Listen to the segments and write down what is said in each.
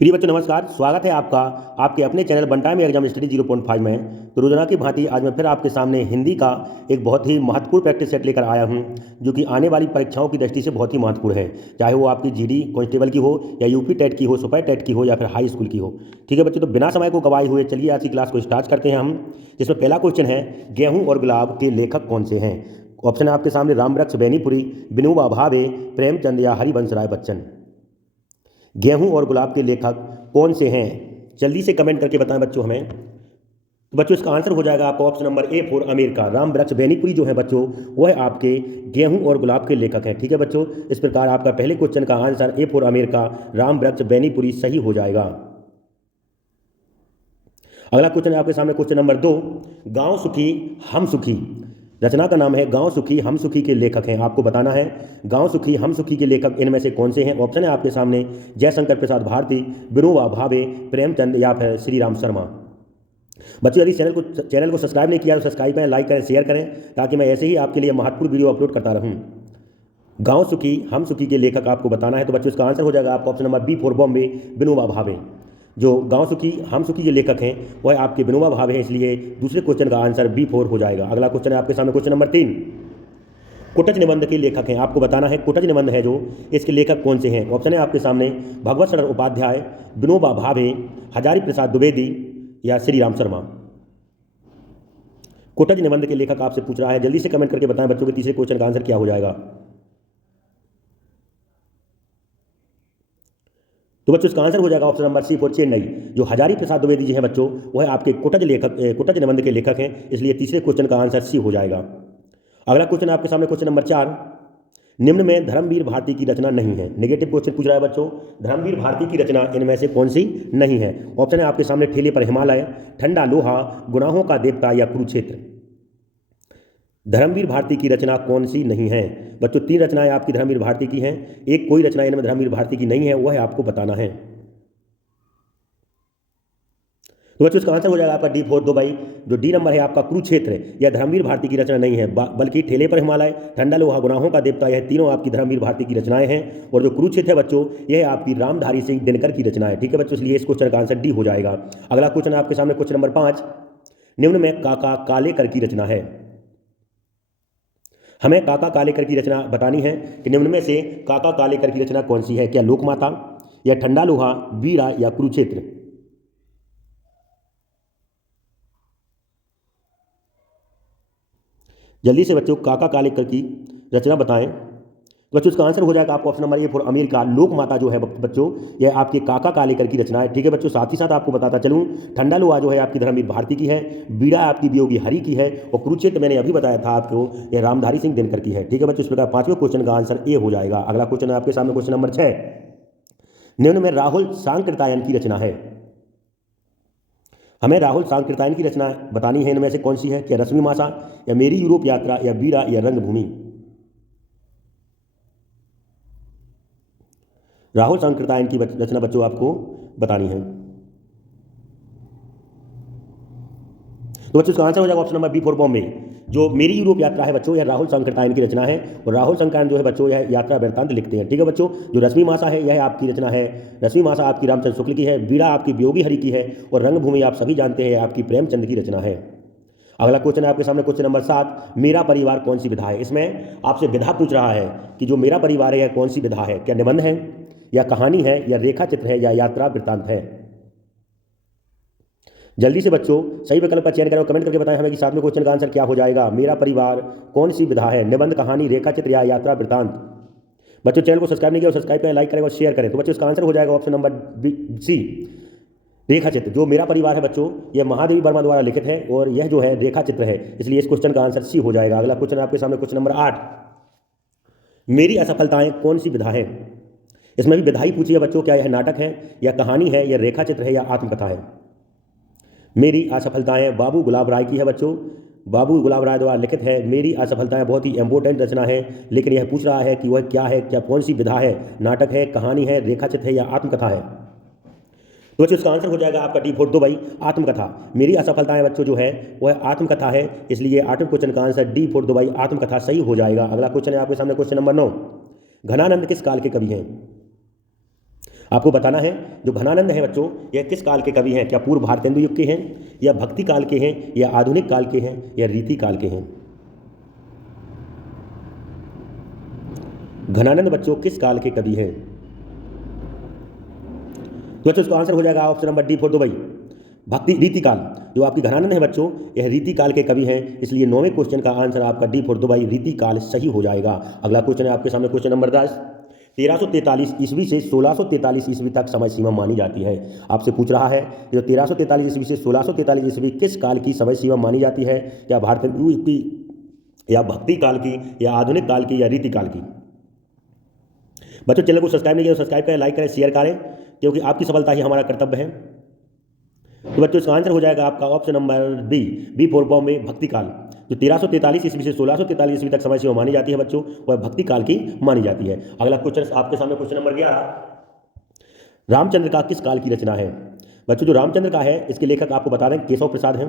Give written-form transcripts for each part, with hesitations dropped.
प्रिय बच्चों नमस्कार, स्वागत है आपका आपके अपने चैनल बन टाइम एग्जाम स्टडी 0.5 में। तो रोजाना की भांति आज मैं फिर आपके सामने हिंदी का एक बहुत ही महत्वपूर्ण प्रैक्टिस सेट लेकर आया हूं, जो कि आने वाली परीक्षाओं की दृष्टि से बहुत ही महत्वपूर्ण है। चाहे वो आपकी जीडी कांस्टेबल की हो या यूपी टेट की हो, सुपर टेट की हो या फिर हाई स्कूल की हो। ठीक है बच्चों, तो बिना समय को गवाए हुए चलिए आज की क्लास को स्टार्ट करते हैं हम। जिसमें पहला क्वेश्चन है, गेहूँ और गुलाब के लेखक कौन से हैं। ऑप्शन है आपके सामने रामवृक्ष बेनीपुरी, विनोबा भावे, प्रेमचंद या हरिवंश राय बच्चन। गेहूं और गुलाब के लेखक कौन से हैं, जल्दी से कमेंट करके बताएं बच्चों हमें। तो बच्चों इसका आंसर हो जाएगा आपका option number A for Aamir का। रामवृक्ष बेनीपुरी जो है बच्चों, वो है आपके गेहूं और गुलाब के लेखक हैं। ठीक है बच्चों, इस प्रकार आपका पहले क्वेश्चन का आंसर ए फॉर आमिर का रामवृक्ष बेनीपुरी सही हो जाएगा। अगला क्वेश्चन है आपके सामने क्वेश्चन नंबर 2, गांव सुखी हम सुखी। रचना का नाम है गांव सुखी हम सुखी के लेखक हैं। आपको बताना है गांव सुखी हम सुखी के लेखक इनमें से कौन से हैं। ऑप्शन है आपके सामने जयशंकर प्रसाद भारती, विनोबा भावे, प्रेमचंद या फिर श्री राम शर्मा। बच्चों यदि चैनल को सब्सक्राइब नहीं किया तो सब्सक्राइब करें, लाइक करें, शेयर करें, ताकि मैं ऐसे ही आपके लिए महत्वपूर्ण वीडियो अपलोड करता रहूं। गांव सुखी हम सुखी के लेखक आपको बताना है। तो बच्चों इसका आंसर हो जाएगा आपका option number B for Bombay, Vinoba Bhave. जो गांव सुखी हम सुखी के लेखक हैं वह आपके विनोबा भावे हैं, इसलिए दूसरे क्वेश्चन का आंसर बी 4 हो जाएगा। अगला क्वेश्चन है आपके सामने क्वेश्चन नंबर 3, कुटज निबंध के लेखक हैं। आपको बताना है कुटज निबंध है जो, इसके लेखक कौन से हैं। ऑप्शन है आपके सामने भगवत शरण उपाध्याय, विनोबा भावे, हजारी प्रसाद द्विवेदी या श्री राम शर्मा। कुटज निबंध के लेखक आपसे पूछ रहा है, जल्दी से कमेंट करके बताएं बच्चों के तीसरे क्वेश्चन का आंसर क्या हो जाएगा। तो बच्चों इसका आंसर हो जाएगा option number C for Chennai. जो हजारी प्रसाद द्विवेदी जी हैं बच्चों, वो है आपके कुटज निबंध के लेखक हैं, इसलिए तीसरे क्वेश्चन का आंसर सी हो जाएगा। अगला क्वेश्चन आपके सामने क्वेश्चन नंबर 4, निम्न में धर्मवीर भारती की रचना नहीं है। नेगेटिव क्वेश्चन पूछ रहा है बच्चों, धर्मवीर भारती की रचना इनमें से कौन सी नहीं है। ऑप्शन है आपके सामने ठेले पर हिमालय, ठंडा लोहा, गुनाहों का देवता या कुरुक्षेत्र। धर्मवीर भारती की रचना कौन सी नहीं है। बच्चों 3 रचनाएं आपकी धर्मवीर भारती की हैं, एक कोई रचना इनमें धर्मवीर भारती की नहीं है, वह है आपको बताना है। तो बच्चों इसका आंसर हो जाएगा आपका डी 4 दुबई। जो डी नंबर है आपका कुरुक्षेत्र, यह धर्मवीर भारती की रचना नहीं है, बल्कि ठेले पर हिमालय, ठंडा लोहा, गुनाहों का देवता, यह तीनों आपकी धर्मवीर भारती की रचनाएं हैं। और जो कुरुक्षेत्र है बच्चों, यह आपकी रामधारी सिंह दिनकर की रचना है। ठीक है बच्चों, इसलिए इस क्वेश्चन का आंसर डी हो जाएगा। अगला क्वेश्चन आपके सामने क्वेश्चन नंबर 5, निम्न में काका कालेकर की रचना है। हमें काका कालेकर की रचना बतानी है कि निम्न में से काका कालेकर की रचना कौन सी है। क्या लोकमाता या ठंडा लोहा, वीरा या कुरुक्षेत्र। जल्दी से बच्चों काका कालेकर की रचना बताएं। तो बच्चों इसका आंसर हो जाएगा आपको option number A for Aamir का लोकमाता जो है बच्चों, यह आपके काका कालेकर की रचना है। ठीक है बच्चों, साथ ही साथ आपको बताता चलूं, ठंडा लोहा जो है आपकी धर्मवीर भारती की है, बीड़ा आपकी वियोगी हरि की है, और कुरुक्षेत्र मैंने अभी बताया था आपको, यह रामधारी सिंह दिनकर की है। ठीक है बच्चों, इस प्रकार 5वें क्वेश्चन का आंसर ए हो जाएगा। अगला क्वेश्चन है आपके सामने क्वेश्चन नंबर 6, निम्न में राहुल सांकृत्यायन की रचना है। हमें राहुल सांकृत्यायन की रचना बतानी है, इनमें से कौन सी है। क्या रश्मि मासा या मेरी यूरोप यात्रा या बीड़ा या रंगभूमि। राहुल सांकृत्यायन की रचना बच्चों आपको बतानी है। तो बच्चों इसका आंसर हो जाएगा option number B for Bombay. जो मेरी यूरोप यात्रा है बच्चों, यह राहुल सांकृत्यायन की रचना है, और राहुल सांकृत्यायन जो है बच्चों यह यात्रा वृत्तांत लिखते हैं। ठीक है बच्चों, जो रश्मि मासा है यह आपकी रचना है, रश्मि मासा आपकी रामचंद्र शुक्ल की है, बीड़ा आपकी वियोगी हरि की है, और रंगभूमि आप सभी जानते हैं आपकी प्रेमचंद की रचना है। अगला क्वेश्चन है आपके सामने क्वेश्चन नंबर 7, मेरा परिवार कौन सी विधा है। इसमें आपसे विधा पूछ रहा है कि जो मेरा परिवार है यह कौन सी विधा है। क्या निबंध है या कहानी है या रेखा चित्र है या यात्रा वृत्तांत है। जल्दी से बच्चों सही विकल्प का चयन करें और कमेंट करके बताएं हमें कि 7वें क्वेश्चन का आंसर क्या हो जाएगा। मेरा परिवार कौन सी विधा है, निबंध, कहानी, रेखा चित्र या यात्रा वृत्तांत। बच्चों चैनल को सब्सक्राइब नहीं किया और सब्सक्राइब करें, लाइक करें और शेयर करें। तो बच्चों इसका आंसर हो जाएगा ऑप्शन नंबर सी, रेखा चित्र। जो मेरा परिवार है बच्चों, यह महादेवी वर्मा द्वारा लिखित है, और यह जो है रेखा चित्र है, इसलिए इस क्वेश्चन का आंसर सी हो जाएगा। अगला क्वेश्चन आपके सामने क्वेश्चन नंबर 8, मेरी असफलताएं कौन सी विधा है। इसमें भी विधा ही पूछी है बच्चों, क्या यह नाटक है या कहानी है या रेखा चित्र है या आत्मकथा है। मेरी असफलताएं बाबू गुलाब राय की है बच्चों, बाबू गुलाब राय द्वारा लिखित है। मेरी असफलताएं बहुत ही इंपॉर्टेंट रचना है, लेकिन यह पूछ रहा है कि वह क्या है, क्या कौन सी विधा है, नाटक है, कहानी है, रेखा चित्र है या आत्मकथा है। तो बच्चों इसका आंसर हो जाएगा आपका डी 4 दुबई, आत्मकथा। मेरी असफलताएं बच्चों जो है वह आत्मकथा है, इसलिए 8वें क्वेश्चन का आंसर डी 4 दुबई, आत्मकथा सही हो जाएगा। अगला क्वेश्चन है आपके सामने क्वेश्चन नंबर 9, घनानंद किस काल के कवि हैं। आपको बताना है जो घनानंद है बच्चों, यह किस काल के कवि हैं? क्या पूर्व भारतेंदु युग के हैं, या भक्ति काल के हैं, या आधुनिक काल के हैं, या रीति काल के हैं? घनानंद बच्चों किस काल के कवि हैं? तो बच्चों इसका आंसर हो जाएगा option number D for Dubai, भक्ति रीति काल। जो आपकी घनानंद है बच्चों, यह रीति काल के कवि हैं, इसलिए 9वें क्वेश्चन का आंसर आपका डी फॉर दुबई रीति काल सही हो जाएगा। अगला क्वेश्चन है आपके सामने, क्वेश्चन नंबर 10। 1343 ईस्वी से 1643 ईस्वी तक समय सीमा मानी जाती है। आपसे पूछ रहा है कि 1343 ईस्वी से 1643 ईस्वी किस काल की समय सीमा मानी जाती है? क्या भारतेंदु युग की, या भक्ति काल की, या आधुनिक काल की, या रीति काल की? बच्चों चैनल को सब्सक्राइब नहीं किया तो सब्सक्राइब करें, लाइक करें, शेयर करें, क्योंकि आपकी सफलता ही हमारा कर्तव्य है। तो बच्चों इसका आंसर हो जाएगा आपका option number B for Bombay, भक्ति काल। जो 1343 ईस्वी से 1643 ईस्वी तक समय सीमा मानी जाती है बच्चों, वह भक्ति काल की मानी जाती है। अगला क्वेश्चन आपके सामने, क्वेश्चन नंबर 11। रामचंद्र का किस काल की रचना है? बच्चों जो रामचंद्र का है, इसके लेखक आपको बता दें केशव प्रसाद हैं,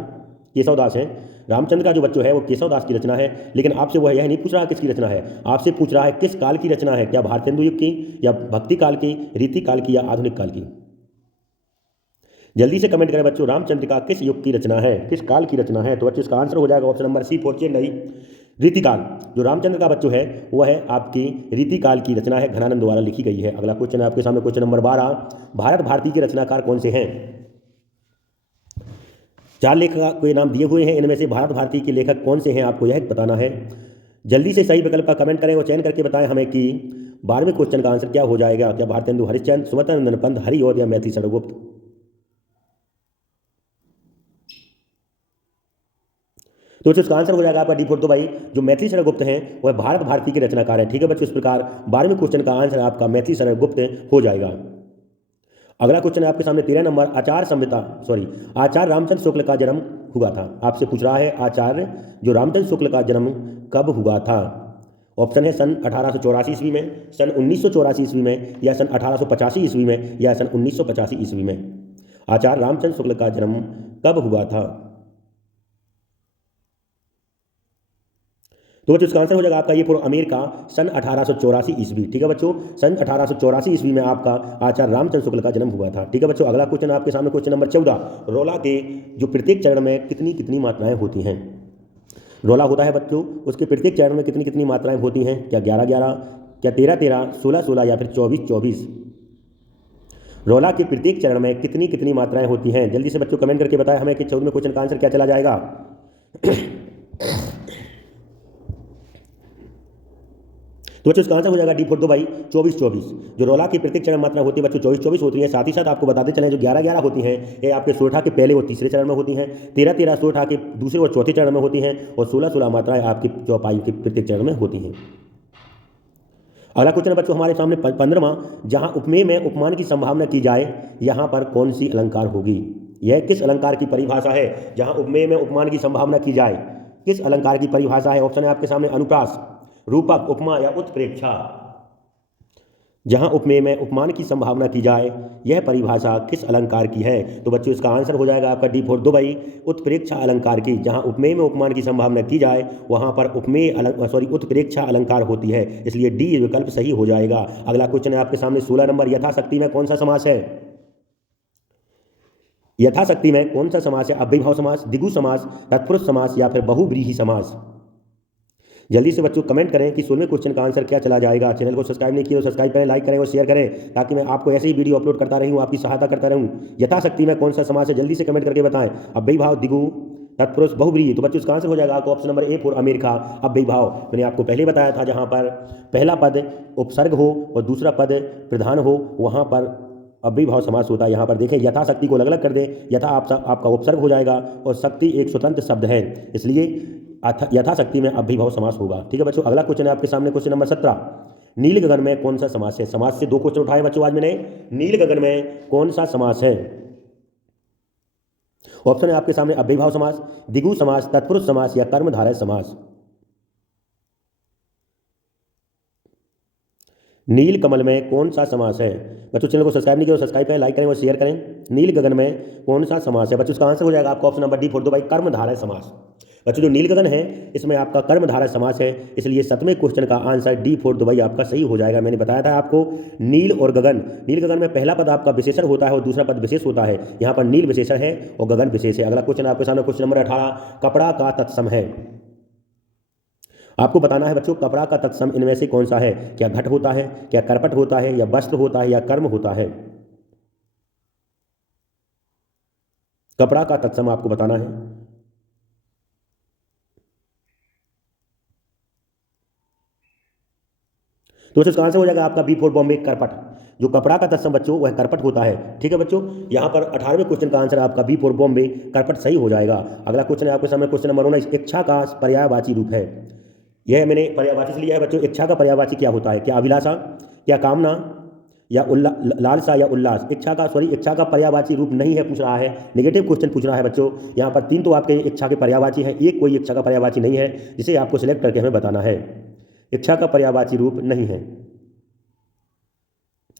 केशवदास हैं। रामचंद्र का जो बच्चों है वो केशवदास की रचना है, लेकिन आपसे वह यह नहीं पूछ रहा किसकी रचना है, आपसे पूछ रहा है किस काल की रचना है? क्या भारतेंदु युग की, या भक्ति काल की, रीति काल की, या आधुनिक काल की? जल्दी से कमेंट करें बच्चों, रामचंद्र का किस युग की रचना है, किस काल की रचना है? तो बच्चों इसका आंसर हो जाएगा option number C for Chennai, रीति काल। जो रामचंद्र का बच्चों है वह है आपकी रीति काल की रचना है, घनानंद द्वारा लिखी गई है। अगला क्वेश्चन है आपके सामने, क्वेश्चन नंबर 12। भारत भारती के रचनाकार कौन से हैं? 4 लेखक के नाम दिए हुए हैं, इनमें से भारत भारती के लेखक कौन से हैं आपको यह बताना है। जल्दी से सही विकल्प का कमेंट करें और चयन करके बताएं हमें कि 12वें क्वेश्चन का आंसर क्या हो जाएगा। क्या भारतेंदु हरिश्चंद्र, सुमतनंदन पंत, हरिऔध, या मैथिली शरण गुप्त? तो बच्चों इसका आंसर हो जाएगा आपका डी फॉर दुबई। जो मैथिली शरण गुप्त हैं वह भारत भारती के रचनाकार है। ठीक है बच्चों, इस प्रकार 12वें क्वेश्चन का आंसर आपका मैथिली शरण गुप्त हो जाएगा। अगला क्वेश्चन है आपके सामने 13 नंबर। आचार्य रामचंद्र शुक्ल का जन्म हुआ था। आपसे पूछ रहा है आचार्य जो रामचंद्र शुक्ल का जन्म कब हुआ था? ऑप्शन है सन 1884 ईस्वी में, सन 1984 ईस्वी में, या सन 1885 ईस्वी में, या सन 1985 ईस्वी में। आचार्य रामचंद्र शुक्ल का जन्म कब हुआ था? तो बच्चों इसका आंसर हो जाएगा आपका ये फॉर अमेरिका, सन 1884 ईस्वी। ठीक है बच्चों, सन 1884 ईस्वी में आपका आचार्य रामचंद्र शुक्ल का जन्म हुआ था। ठीक है बच्चों, अगला क्वेश्चन आपके सामने, क्वेश्चन नंबर 14। रोला के जो प्रत्येक चरण में कितनी कितनी मात्राएं होती हैं? रोला होता है बच्चों, उसके प्रत्येक चरण में कितनी कितनी मात्राएं होती हैं? क्या 11-11, क्या 13-13, 16-16, या फिर 24-24? रोला के प्रत्येक चरण में कितनी कितनी मात्राएं होती हैं? जल्दी से बच्चों कमेंट करके बताएं हमें कि 14वें क्वेश्चन का आंसर क्या चला जाएगा। तो बच्चों इसका आंसर हो जाएगा डी फॉर दुबई, 24-24। जो रोला की प्रत्येक चरण मात्रा होती है बच्चों 24-24 होती है। साथ ही साथ आपको बताते चलें जो 11-11 होती हैं ये आपके सोरठा के पहले और तीसरे चरण में होती हैं, 13-13 सोरठा के दूसरे और चौथे चरण में होती हैं, और 16-16 मात्राएं आपकी चौपाई के प्रत्येक चरण में होती हैं। अगला क्वेश्चन है बच्चों हमारे सामने 15वां। जहां उपमेय में उपमान की संभावना की जाए, यहां पर कौन सी अलंकार होगी? यह किस अलंकार की परिभाषा है? जहां उपमेय में उपमान की संभावना की जाए, किस अलंकार की परिभाषा है? ऑप्शन है आपके सामने अनुप्रास, रूपक, उपमा, या उत्प्रेक्षा। जहां उपमेय में उपमान की संभावना की जाए, यह परिभाषा किस अलंकार की है? तो बच्चों इसका आंसर हो जाएगा आपका डी फॉर दुबई, उत्प्रेक्षा अलंकार की। जहां उपमेय में उपमान की संभावना की जाए वहां पर उत्प्रेक्षा अलंकार होती है, इसलिए डी विकल्प सही हो जाएगा। अगला क्वेश्चन है आपके सामने 16 नंबर। यथाशक्ति में कौन सा समास है? यथाशक्ति में कौन सा समास है? अव्ययीभाव समास, द्विगु समास, तत्पुरुष समास, या फिर बहुव्रीहि समास? जल्दी से बच्चों कमेंट करें कि 16वें क्वेश्चन का आंसर क्या चला जाएगा। चैनल को सब्सक्राइब नहीं किया तो सब्सक्राइब करें, लाइक करें और शेयर करें, ताकि मैं आपको ऐसे ही वीडियो अपलोड करता रहूं, आपकी सहायता करता रहूं। यथाशक्ति में कौन सा समास है? जल्दी से कमेंट करके बताएं। अव्ययीभाव, द्विगु, तत्पुरुष, बहुव्रीहि। तो बच्चों इसका आंसर हो जाएगा आपको option number A for America, अव्ययीभाव। मैंने आपको पहले बताया था जहां पर पहला पद उपसर्ग हो और दूसरा पद प्रधान हो वहां पर अव्ययीभाव समास होता है। यहाँ पर देखें यथाशक्ति को अलग अलग कर दें, यथा आपका उपसर्ग हो जाएगा और शक्ति एक स्वतंत्र शब्द है, इसलिए यथाशक्ति में अव्ययीभाव समास होगा। ठीक है बच्चों, अगला क्वेश्चन है आपके सामने, क्वेश्चन नंबर 17। नील गगन में कौन सा समास है? समास से 2 क्वेश्चन उठाए बच्चों आज मैंने। नील गगन में कौन सा समास है? ऑप्शन है आपके सामने अव्ययीभाव समास, द्विगु समास, तत्पुरुष समास, या कर्मधारय समास। नील कमल में कौन सा समास है? बच्चों चैनल को सब्सक्राइब नहीं किया तो सब्सक्राइब करें, लाइक करें और शेयर करें। नील गगन में कौन सा समास है? बच्चों इसका आंसर हो जाएगा आपका option number D for Dubai, कर्मधारय समास। बच्चों जो नील गगन है इसमें आपका कर्मधारय समास है, इसलिए 7वें क्वेश्चन का आंसर डी फॉर दुबई आपका सही हो जाएगा। मैंने बताया था आपको नील और गगन, नील गगन में पहला पद आपका विशेषण होता है और दूसरा पद विशेष होता है। यहाँ पर नील विशेषण है और गगन विशेष है। अगला क्वेश्चन आपके सामने क्वेश्चन नंबर 18, कपड़ा का तत्सम है। आपको बताना है बच्चों कपड़ा का तत्सम इनमें से कौन सा है, क्या घट होता है, क्या करपट होता है, या वस्त्र होता है, या कर्म होता है। कपड़ा का तत्सम आपको बताना है। तो बच्चों इसका आंसर हो जाएगा आपका बी फॉर बॉम्बे, करपट। जो कपड़ा का तत्सम बच्चों वह करपट होता है। ठीक है बच्चों, यहाँ पर 18वें क्वेश्चन का आंसर आपका बी फॉर बॉम्बे, करपट सही हो जाएगा। अगला क्वेश्चन है आपके सामने क्वेश्चन नंबर 19, इच्छा का पर्यायवाची रूप है। यह मैंने पर्यायवाची से लिया है बच्चों। इच्छा का पर्यायवाची क्या होता है, क्या अभिलाषा, क्या कामना, या लालसा, या उल्लास। इच्छा का पर्यायवाची रूप नहीं है पूछ रहा है, नेगेटिव क्वेश्चन पूछ रहा है बच्चों। यहाँ पर 3 तो आपके इच्छा के पर्यायवाची हैं, एक कोई इच्छा का पर्यायवाची नहीं है, जिसे आपको सिलेक्ट करके हमें बताना है। इच्छा का पर्यायवाची रूप नहीं है,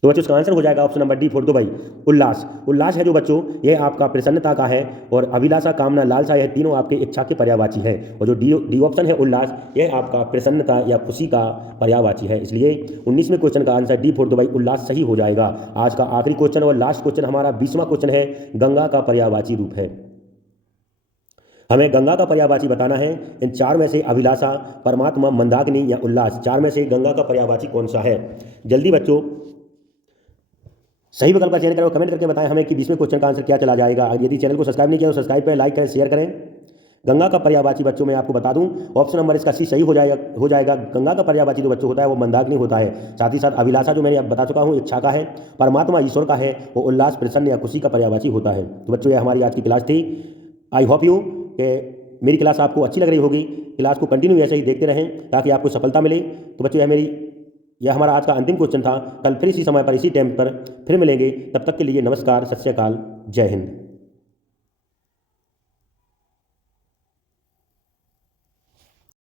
तो बच्चों इसका आंसर हो जाएगा option number D for Dubai, उल्लास। उल्लास है जो बच्चों यह आपका प्रसन्नता का है, और अभिलाषा, कामना, लालसा यह तीनों आपके इच्छा के पर्यायवाची हैं। और जो डी ऑप्शन है उल्लास, यह आपका प्रसन्नता या खुशी का पर्यायवाची है। इसलिए 19वें क्वेश्चन का आंसर डी फॉर दुबई, उल्लास सही हो जाएगा। आज का आखिरी क्वेश्चन और लास्ट क्वेश्चन हमारा 20वां क्वेश्चन है, गंगा का पर्यायवाची रूप है। हमें गंगा का पर्यायवाची बताना है। इन 4 में से अभिलाषा, परमात्मा, मंदाकिनी या उल्लास, 4 में से गंगा का पर्यायवाची कौन सा है। जल्दी बच्चों सही विकल्प का चयन करें और कमेंट करके बताएं हमें कि 20वें क्वेश्चन का आंसर क्या चला जाएगा। यदि चैनल को सब्सक्राइब नहीं किया तो सब्सक्राइब करें, लाइक करें, शेयर करें। गंगा का पर्यायवाची बच्चों मैं आपको बता दूं, ऑप्शन नंबर इसका सी सही हो जाएगा। गंगा का पर्यायवाची जो बच्चों होता है वो मंदाकिनी होता है। साथ ही साथ अभिलाषा जो मैंने अब बता चुका हूँ इच्छा का है, परमात्मा ईश्वर का है, वो उल्लास, प्रसन्न या खुशी का पर्यायवाची होता है। तो बच्चों ये हमारी आज की क्लास थी। आई होप यू कि मेरी क्लास आपको अच्छी लग रही होगी। क्लास को कंटिन्यू ऐसे ही देखते रहें ताकि आपको सफलता मिले। तो बच्चों यह हमारा आज का अंतिम क्वेश्चन था। कल फिर इसी समय पर इसी टाइम पर फिर मिलेंगे। तब तक के लिए नमस्कार, सत श्री अकाल, जय हिंद।